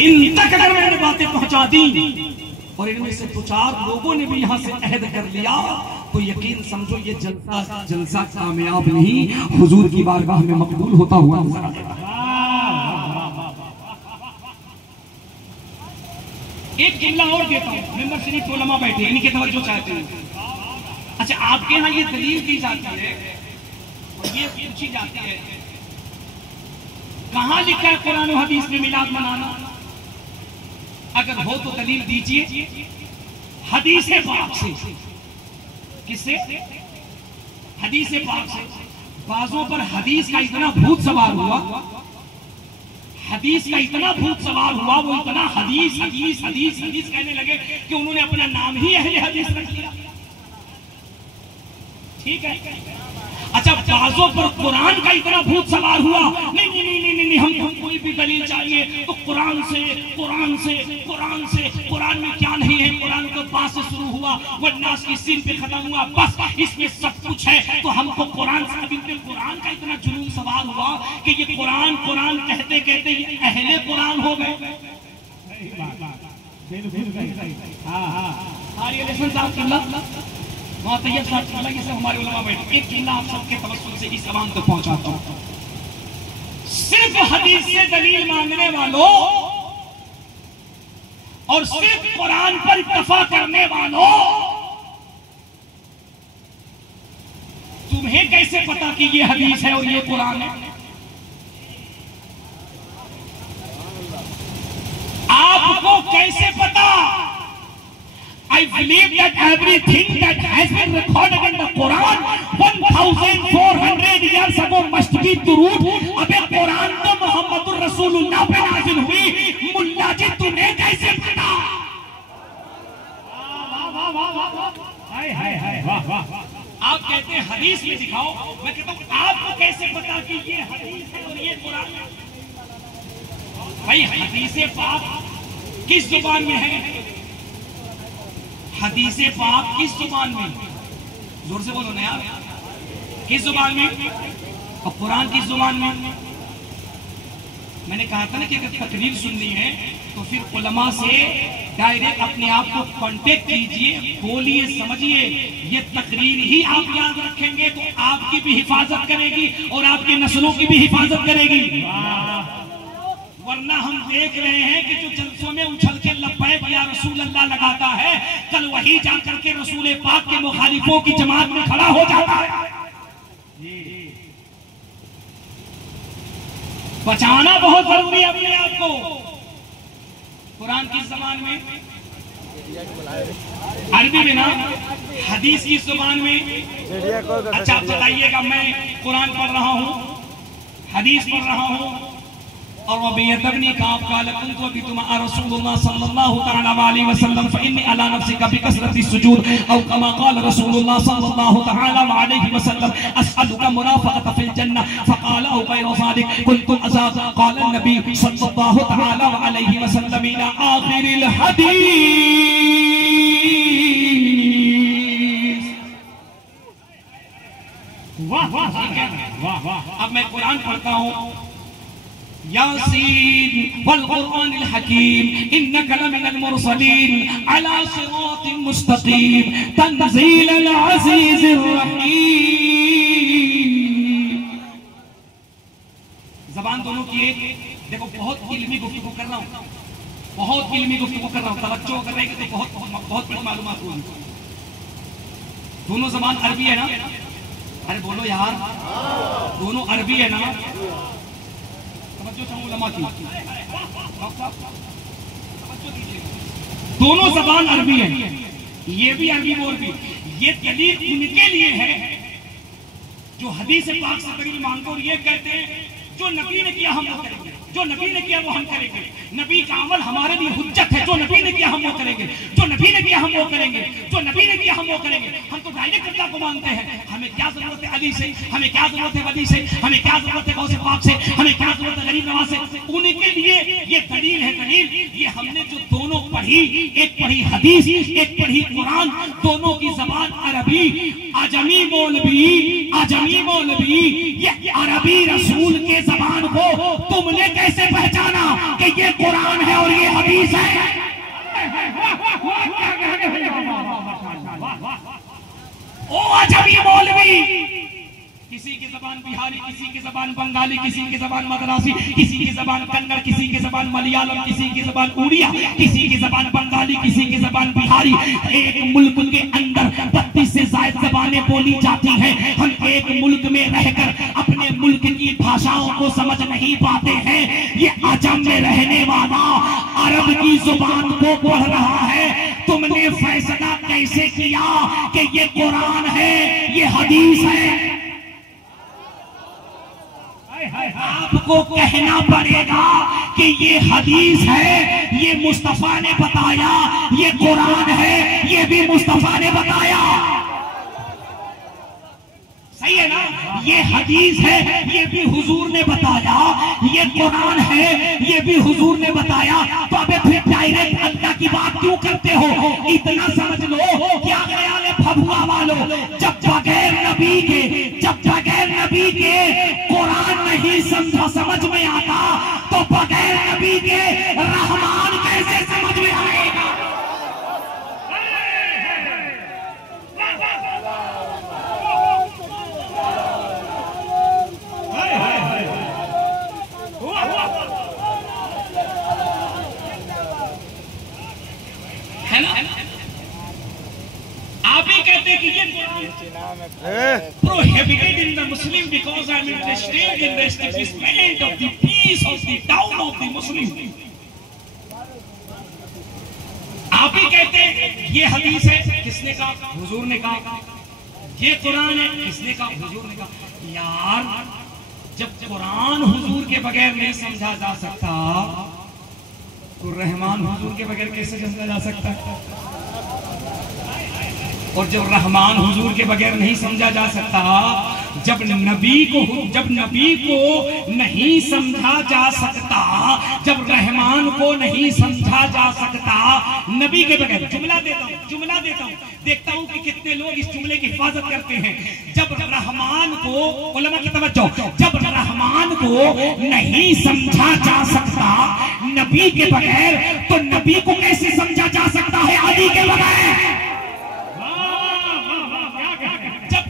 इन तक अगर मैंने बातें पहुंचा दी और इनमें से 2-4 लोगों ने भी यहाँ से अहद कर लिया तो यकीन समझो ये जलसा कामयाब नहीं, हुजूर की बारगाह में मकबूल होता हुआ नजर आएगा। एक जुमला और देता हूँ, मेंबर शरीफ उलमा बैठे इनकी तवज्जो चाहते हैं। अच्छा, आपके यहाँ ये दलील दी जाती है और ये पूछी जाती है, कहां लिखा है कुरान और हदीस में मिलाद मनाना? अगर हो तो दलील दीजिए हदीस पाक से। किससे? हदीस पाक से। बाजों पर हदीस का इतना भूत सवार हुआ, हदीस का इतना भूत सवार हुआ, वो इतना हदीस हदीस हदीस हदीस कहने लगे कि उन्होंने अपना नाम ही अहले हदीस रख लिया। ठीक है। अच्छा, बाजों पर कुरान का इतना भूत सवार हुआ, नहीं नहीं नहीं नहीं नहीं, हमको कोई भी दलील चाहिए तो कुरान से कुरान से कुरान से। कुरान में क्या नहीं है? कुरान तो बा से शुरू हुआ, वन्नास की सीन पे खत्म हुआ, बस इसमें सब कुछ है, तो हमको कुरान से। अभी कुरान का इतना जुनून सवार हुआ कि ये कुरान कुरान कहते कहते ये अहले कुरान हो गए। हमारे उलमा बैठे, एक जिला आप सबके तवज्जुह से इस अवाम तक पहुंचाता हूं। सिर्फ हदीस से दलील मांगने वालों और सिर्फ कुरान पर इत्तफा करने वालों, तुम्हें कैसे पता कि ये हदीस है और ये कुरान है? आपको कैसे पता? I believe that everything that has been recorded in the Quran 1400 years ago must be true। अबे कुरान तो मोहम्मद रसूलुल्लाह पे नाज़िल हुई, मुल्ला जी तुम्हें कैसे पता? आप कहते हैं हदीस में दिखाओ, मैं कहता हूँ आपको कैसे पता कि ये हदीस है और ये कुरान है? भाई हदीस पाक किस जुबान में है? हदीस पाक किस जुबान में? जोर से बोलो ना यार, किस जुबान में? और कुरान किस जुबान में? मैंने कहा था ना कि अगर तकरीर सुननी है तो फिर उलमा से डायरेक्ट अपने आप को कांटेक्ट कीजिए, बोलिए, समझिए। ये तकरीर ही आप याद रखेंगे तो आपकी भी हिफाजत करेगी और आपकी नस्लों की भी हिफाजत करेगी। वरना हम देख रहे हैं कि जो जलसों में उछल के लब्बैक या रसूल अल्लाह लगाता है, कल वही जाकर के रसूल पाक के मुखालिफों की जमात में खड़ा हो जाता है। बचाना बहुत जरूरी है अपने आप को। कुरान किस ज़बान में? अरबी में ना, हदीस किस ज़बान में? अच्छा बताइएगा, मैं कुरान पढ़ रहा हूँ, हदीस पढ़ रहा हूँ और वो बेयतबनी का आपका लकुन तो भी तुम रसूलुल्लाह सल्लल्लाहु तआला अलैहि वसल्लम फइन्नी अला नफ्सिका बिकसरति सुजूद औ कमा क़ाल रसूलुल्लाह सल्लल्लाहु तआला अलैहि वसल्लम असअलुका मुराफ़क़त फिल जन्नह फ़क़ाल औ गैर ज़ालिक कुन्तु अज़ाब क़ाल नबी सल्लल्लाहु तआला अलैहि वसल्लम इला आखिरिल हदीस। वाह वाह वाह वाह। अब मैं कुरान पढ़ता हूँ, यासीन वल कुरआनिल हकीम इन्नका लमिनल मुरसलीन अला सिरातिन मुस्तकीम तंजीलल अज़ीज़िर रहीम। ज़बान दोनों की एक। देखो बहुत इल्मी गुफ्तगू कर रहा हूँ, बहुत इल्मी गुफ्तगू कर रहा हूँ, तवज्जो कर रहेंगे तो बहुत कुछ मालूमात होगी। दोनों ज़बान अरबी है ना? अरे बोलो यार, दोनों अरबी है ना? दोनों ज़बान अरबी है, ये भी अरबी बोल भी। ये दलील उनके लिए है जो हदीस पाक से दलील मांगते और ये कहते हैं जो नबी ने किया हम वो करेंगे, जो नबी ने किया वो हम करेंगे, नबी का अमल हमारे लिए हुज्जत है, जो नबी ने किया हम वो करेंगे, जो नबी ने किया हम वो करेंगे, जो नबी ने किया हम वो करेंगे। हम तो डायरेक्ट अल्लाह को मांगते हैं, हमें क्या जरूरत है अली से, हमें क्या जरूरत है वली से, हमें क्या जरूरत है गौसे पाक से, हमें क्या जरूरत है गरीब नवाज से। उनके लिए ये दलील है, दलील। ये हमने जो दोनों पढ़ी, एक पढ़ी हदीस, एक पढ़ी कुरान, दोनों की जबान अरबी। आजमी मौलवी, आजमी मौलवी, ये अरबी रसूल के जबान को तुमने कैसे पहचाना कि ये कुरान है और ये हदीस है? ओ अजमी मौलवी, किसी की जबान बिहारी, किसी की जबान बंगाली, किसी की जबान मद्रासी, किसी की जबान कन्नड़, किसी की जबान मलयालम, किसी की जबान उड़िया, किसी की जबान बंगाली, किसी की जबान बिहारी। एक मुल्क के अंदर 32 से ज्यादा जबानें बोली जाती हैं। हम एक मुल्क में रहकर अपने मुल्क की भाषाओं को समझ नहीं पाते हैं। ये अजम में रहने वाला अरब की जुबान को पढ़ रहा है। तुमने फैसला कैसे किया कि ये कुरान है, ये हदीस है? आपको कहना पड़ेगा कि ये हदीस है, ये मुस्तफा ने बताया, ये कुरान है, ये भी मुस्तफा ने बताया। सही है ना? ये हदीस है, ये भी हुजूर ने बताया, ये कुरान है, ये भी हुजूर ने बताया। तो अबे फिर डायरेक्ट अल्लाह की बात क्यों करते हो? इतना समझ लो। क्या ख्याल है फबुआ वालों, जब बगैर नबी के कुरान नहीं समझ में आता तो बगैर नबी के रहमान कैसे समझ में आएगा? है ना? आप ही कहते हैं कि ये prohibited in the Muslim because I'm interested in the establishment of the peace of the town of the Muslim. आप ही कहते हैं ये हदीस है, किसने कहा? हुजूर ने कहा। ये कुरान है, किसने कहा? हुजूर ने कहा। यार, जब कुरान हुजूर के बगैर नहीं समझा जा सकता तो रहमान हुजूर के बगैर कैसे समझा जा सकता है? और जब रहमान हुजूर के बगैर नहीं समझा जा सकता, जब नबी को नहीं समझा जा सकता, जब रहमान को नहीं समझा जा सकता नबी के बगैर। जुमला देता हूं, देखता हूं कि कितने लोग इस जुमले की हिफाजत करते हैं। जब रहमान को, उलमा की तवज्जो, जब रहमान को नहीं समझा जा सकता नबी के बगैर, तो नबी को कैसे समझा जा सकता है अली के बगैर?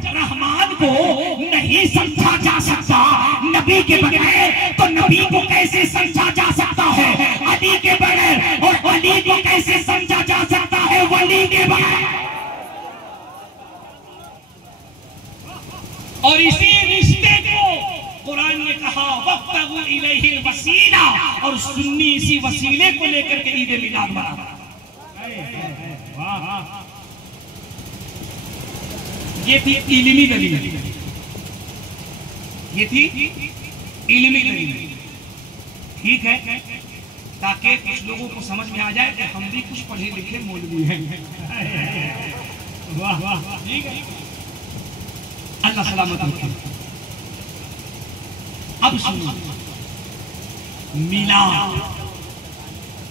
रहमान को नहीं समझा जा सकता नबी के बगैर, तो नबी को कैसे समझा जा सकता है अली के बगैर? और अली को कैसे समझा जा सकता है वली के बगैर? और इसी रिश्ते को कुरान ने कहा वक्तगु इलैहिल वसीला, और सुन्नी इसी वसीले को लेकर के ईद मिलाद मना। ये थी इल्मी दलील, ये थी इल्मी दलील। ठीक है, ताकि कुछ लोगों को समझ में आ जाए कि हम भी कुछ पढ़े लिखे मौलवी हैं। वाह वाह, ठीक है, अल्लाह सलामत रखे। अब सुनो, मिलाद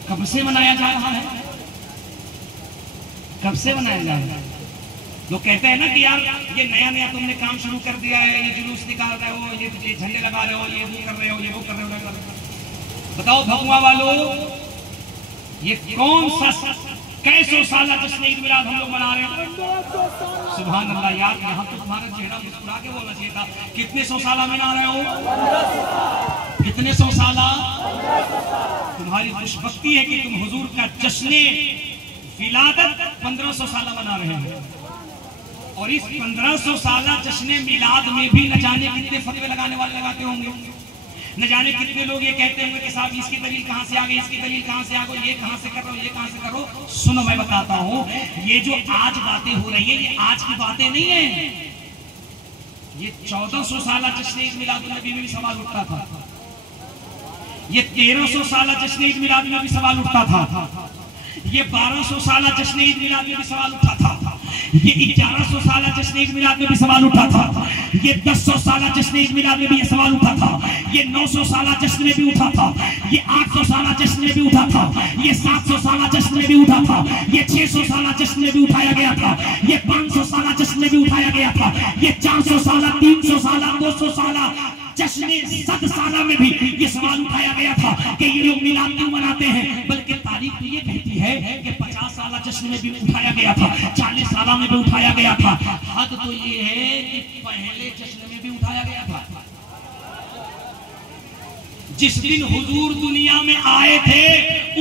कब से मनाया जा रहा है? कब से मनाया जा रहा है? लोग कहते हैं ना कि यार ये नया तुमने काम शुरू कर दिया है, ये जुलूस निकाल रहे हो, ये झंडे लगा रहे हो, ये वो कर रहे हो, ये वो कर रहे हो। बताओ भगवा वालों, ये कौन सा कैसो साला जश्न ईद मिलाद हम लोग मना रहे हैं? सुभान अल्लाह। यार यहाँ तो तुम्हारा चेहरा मुस्कुरा के बोलना चाहिए था। कितने सौ साला मना रहे हो? कितने सौ साला? तुम्हारी खुशबख्ती है कि तुम हुजूर का जश्न विलादत 1500 साला मना रहे हैं। और इस 1500 साला जश्न मिलाद में भी न जाने कितने फतवे लगाने वाले लगाते होंगे, न जाने कितने लोग ये कहते होंगे कि साहब इसकी दलील कहां से आ गई, इसकी दलील कहां से आ गई, ये कहां से कर रहे हो, ये कहां से करो। सुनो मैं बताता हूं, ये जो आज बातें हो रही है ये आज की बातें नहीं है। ये 1400 साला जश्न ईद मिलाद नबी में भी सवाल उठता था, ये 1300 साला जश्न ईद मिलाद में भी सवाल उठता था, ये 1200 साला जश्न ईद मिलाद में भी सवाल उठा था, ये 1100 साला जश्न ईद मिलाद में भी सवाल उठा था, ये 1000 साला जश्न ईद मिलाद में भी ये सवाल उठा था, ये 900 साला जश्न में भी उठा था, ये 800 साला जश्न में भी उठा था, ये 700 साला जश्न में भी उठा था, ये 600 साला जश्न में भी उठाया गया था, ये 500 साला जश्न में भी उठाया गया था, ये 400 साला, 300 साला, 200 साला, जश्न सद साला में भी ये सवाल उठाया गया था कि ये लोग मिलाद क्यों मनाते हैं, बल्कि तारीख तो ये कहती है कि 50 साला जश्न में भी उठाया गया था, 40 साला में भी उठाया गया था। हद तो ये है कि पहले जश्न में भी उठाया गया था। जिस दिन हुजूर दुनिया में आए थे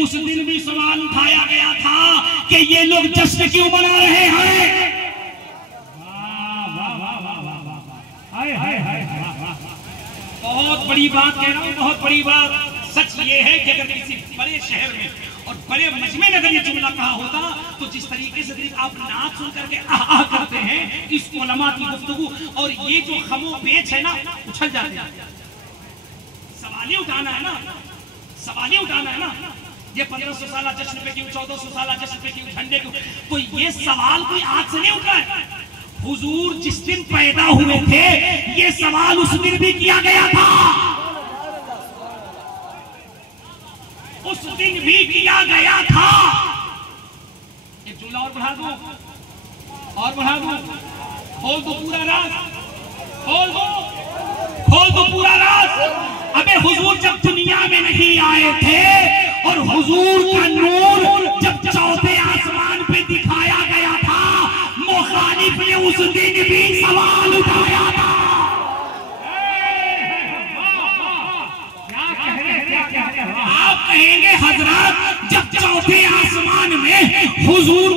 उस दिन भी सवाल उठाया गया था कि ये लोग जश्न क्यों मना रहे हैं। बहुत बड़ी बात कह रहा हूँ, बहुत बड़ी बात। सच ये है कि अगर किसी बड़े शहर में और बड़े मजमे में अगर ये जुमला कहा होता तो जिस तरीके से आप नाच सुन करके आह करते हैं इस उलमा की गुफ्तगू और ये जो खमो पेच है ना उछल जाते हैं। सवाल ही उठाना है ना, सवाल ही उठाना है ना। ये 1500 साल जश्न पे क्यों, 1400 साल जश्न पे क्यों, झंडे क्यों, तो ये सवाल कोई आज से नहीं उठा है। हुजूर जिस दिन पैदा हुए थे ये सवाल उस दिन भी किया गया था, उस दिन भी किया गया था। एक जुमला और बढ़ा दो, और बढ़ा दो, खोल दो पूरा राज, खोल दो, खोल दो पूरा राज। अबे हुजूर जब दुनिया में नहीं आए थे और हुजूर का नूर जब चौथे आसमान पे दिखाया गया था, मुखालिफ ने उस दिन भी सवाल उठाया था। आप कहेंगे हजरत जब चौथे आसमान में हुजूर